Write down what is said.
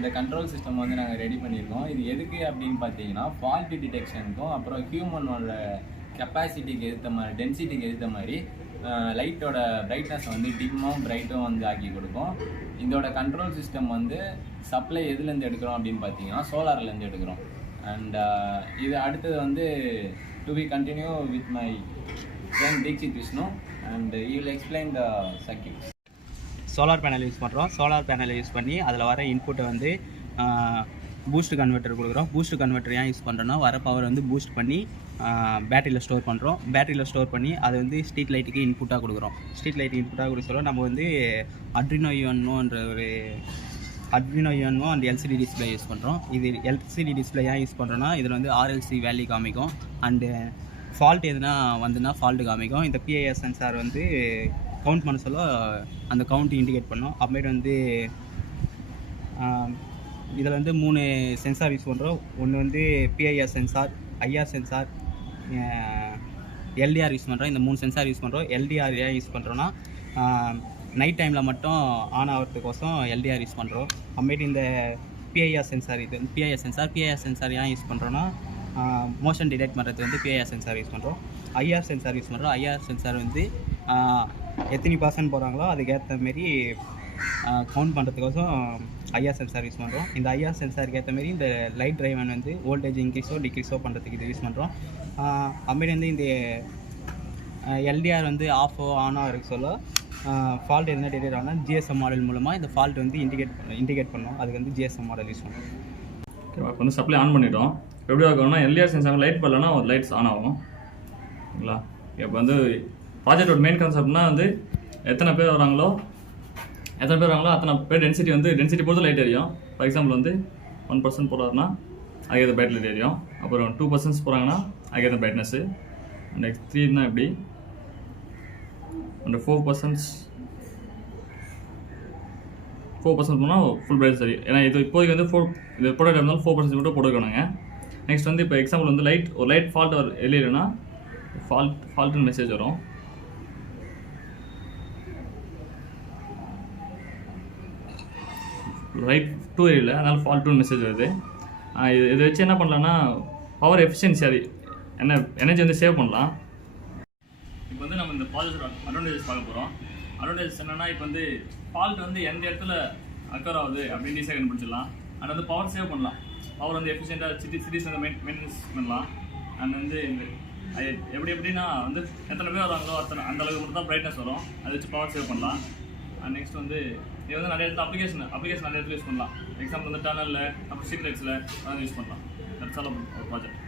இந்த control system வந்து நாங்கள் ரெடி பண்ணியிருக்கோம். இது எதுக்கு அப்படின்னு பார்த்தீங்கன்னா ஃபால்ட் டிடெக்ஷனுக்கும் அப்புறம் ஹியூமனோட கெப்பாசிட்டிக்கு ஏற்ற மாதிரி டென்சிட்டிக்கு ஏற்ற மாதிரி லைட்டோட பிரைட்னஸ் வந்து டிம்மும் பிரைட்டும் வந்து ஆக்கி கொடுக்கும். இதோட கண்ட்ரோல் சிஸ்டம் வந்து சப்ளை எதுலேருந்து எடுக்கிறோம் அப்படின்னு பார்த்தீங்கன்னா சோலார்லேருந்து எடுக்கிறோம். அண்ட் இது அடுத்தது வந்து to be continue with my friend Deekshith Vishnu and you will explain the circuits. Solar panel use பண்ணுறோம். சோலார் பேனலை யூஸ் பண்ணி அதில் வர இன்புட்டை வந்து பூஸ்ட் கன்வெர்ட்டர் கொடுக்குறோம். பூஸ்ட் கன்வெர்ட்டர் ஏன் யூஸ் பண்ணுறோன்னா வர பவர் வந்து பூஸ்ட் பண்ணி பேட்டரியில் ஸ்டோர் பண்ணுறோம். பேட்டரியில் ஸ்டோர் பண்ணி அதை வந்து ஸ்ட்ரீட் லைட்டுக்கு இன்புட்டாக கொடுக்குறோம். ஸ்ட்ரீட் லைட்டுக்கு இன்புட்டாக கொடுக்க சொல்ல நம்ம வந்து அட்ரினோ யூஎன்ஓன்ற ஒரு Adreno UNO and LCD display use பண்ணுறோம். இது எல்சிடி டிஸ்பிளே ஏன் யூஸ் பண்ணுறோன்னா இதில் வந்து ஆர்எல்சி வேல்யூ காமிக்கும் அண்டு ஃபால்ட் எதுனா வந்துன்னா ஃபால்ட்டு காமிக்கும். இந்த பிஐஎஸ் சென்சார் வந்து கவுண்ட் பண்ண சொல்ல அந்த கவுண்ட் இண்டிகேட் பண்ணோம். அப்புறமேட்டு வந்து இதில் வந்து 3 சென்சார் யூஸ் பண்ணுறோம். ஒன்று வந்து PIR sensor, IR sensor, LTR use பண்ணுறோம். இந்த 3 சென்சார் யூஸ் பண்ணுறோம். எல்டிஆர் ஏன் யூஸ் பண்ணுறோன்னா நைட் டைமில் மட்டும் ஆன் ஆகிறதுக்கோசம் எல்டிஆர் யூஸ் பண்ணுறோம். அப்புறமேட்டு இந்த பிஐஆர் சென்சார், இது பிஐஆர் சென்சார் ஏன் யூஸ் பண்ணுறோன்னா மோஷன் டிடெக்ட் பண்ணுறது வந்து பிஐஆர் சென்சார் யூஸ் பண்ணுறோம். ஐஆர் சென்சார் யூஸ் பண்ணுறோம். ஐஆர் சென்சார் வந்து எத்தனை பர்சன்ட் போகிறாங்களோ அதுக்கேற்ற மாரி கவுண்ட் பண்ணுறதுக்கோசம் ஐஆர் சென்சார் யூஸ் பண்ணுறோம். இந்த ஐஆர் சென்சாருக்கு ஏற்ற மாரி இந்த லைட் டிரைவன் வந்து வோல்டேஜ் இன்க்ரீஸோ டிக்ரீஸோ பண்ணுறதுக்கு இது யூஸ் பண்ணுறோம். அப்புறமேட்டு வந்து இந்த எல்டிஆர் வந்து ஆஃபோ ஆனோ இருக்க சொல்ல ஃபால்ட் எதுனா டெலிவரி ஆனால் ஜிஎஸ்எம் மாடல் மூலமாக இந்த ஃபால்ட் வந்து இண்டிகேட் பண்ணோம். அதுக்கு வந்து ஜிஎஸ்எம் மாடல் யூஸ் பண்ணுறோம். ஓகே, இப்போ வந்து சப்ளை ஆன் பண்ணிட்டோம். எப்படி ஆகணும்னா எல்டிஆர் சென்சார் லைட் பண்ணலன்னா லைட்ஸ் ஆன் ஆகும். ஓகேங்களா? இப்போ வந்து ப்ராஜெக்டோட மெயின் கான்செப்ட்னா வந்து எத்தனை பேர் வராங்களோ அத்தனை பேர் டென்சிட்டி பொறுத்து லைட் எரியும். ஃபார் எக்ஸாம்பிள் வந்து 1% போகிறாருன்னா அதுக்கேற்ற பிரைட் லைட் எரியும். அப்புறம் 2% போகிறாங்கன்னா அதுக்கேற்ற பிரைட்னஸ்ஸு. அண்ட் 3னா எப்படி அண்ட் 4% போனால் ஃபுல் பிரைட் சரி. ஏன்னா இது இப்போதைக்கு வந்து இது ப்ராடக்ட் இருந்தாலும் 4% மட்டும் போட்டுக்கணுங்க. நெக்ஸ்ட் வந்து இப்போ எக்ஸாம்பிள் வந்து ஒரு லைட் ஃபால்ட் எரியலைன்னா ஃபால்ட்டுன்னு மெசேஜ் வரும். ரைட் 2 ஏரியில் அதனால் ஃபால்ட் 2 மெசேஜ் வருது. இதை வச்சு என்ன பண்ணலான்னா பவர் எஃபிஷியன்சி எனர்ஜி வந்து சேவ் பண்ணலாம். இப்போ வந்து நம்ம இந்த ப்ராஜெக்ட் அட்வான்டேஜஸ் பார்க்க போகிறோம். அட்வான்டேஜஸ் என்னென்னா இப்போ வந்து ஃபால்ட் வந்து எந்த இடத்துல அக்கர் ஆகுது அப்படின்னு ஈஸியாக கண்டுபிடிச்சிடலாம். அண்ட் வந்து பவர் சேவ் பண்ணலாம். பவர் வந்து எஃபிஷியண்ட்டாக சிட்டிஸ் வந்து மெயின்டெனன்ஸ் பண்ணலாம். அண்ட் வந்து எப்படின்னா வந்து எத்தனை பேர் வராங்களோ அந்த அளவுக்கு மட்டும் தான் பிரைட்னஸ் வரும். அதை வச்சு பவர் சேவ் பண்ணலாம். அண்ட் நெக்ஸ்ட் வந்து இது வந்து நிறைய இடத்துல அப்ளிகேஷன் நிறைய இடத்துல யூஸ் பண்ணலாம். எக்ஸாம்பிள் வந்து டனலில் அப்புறம் ஸ்ட்ரீட் லைட்ஸில் அதை யூஸ் பண்ணலாம். That's all about project.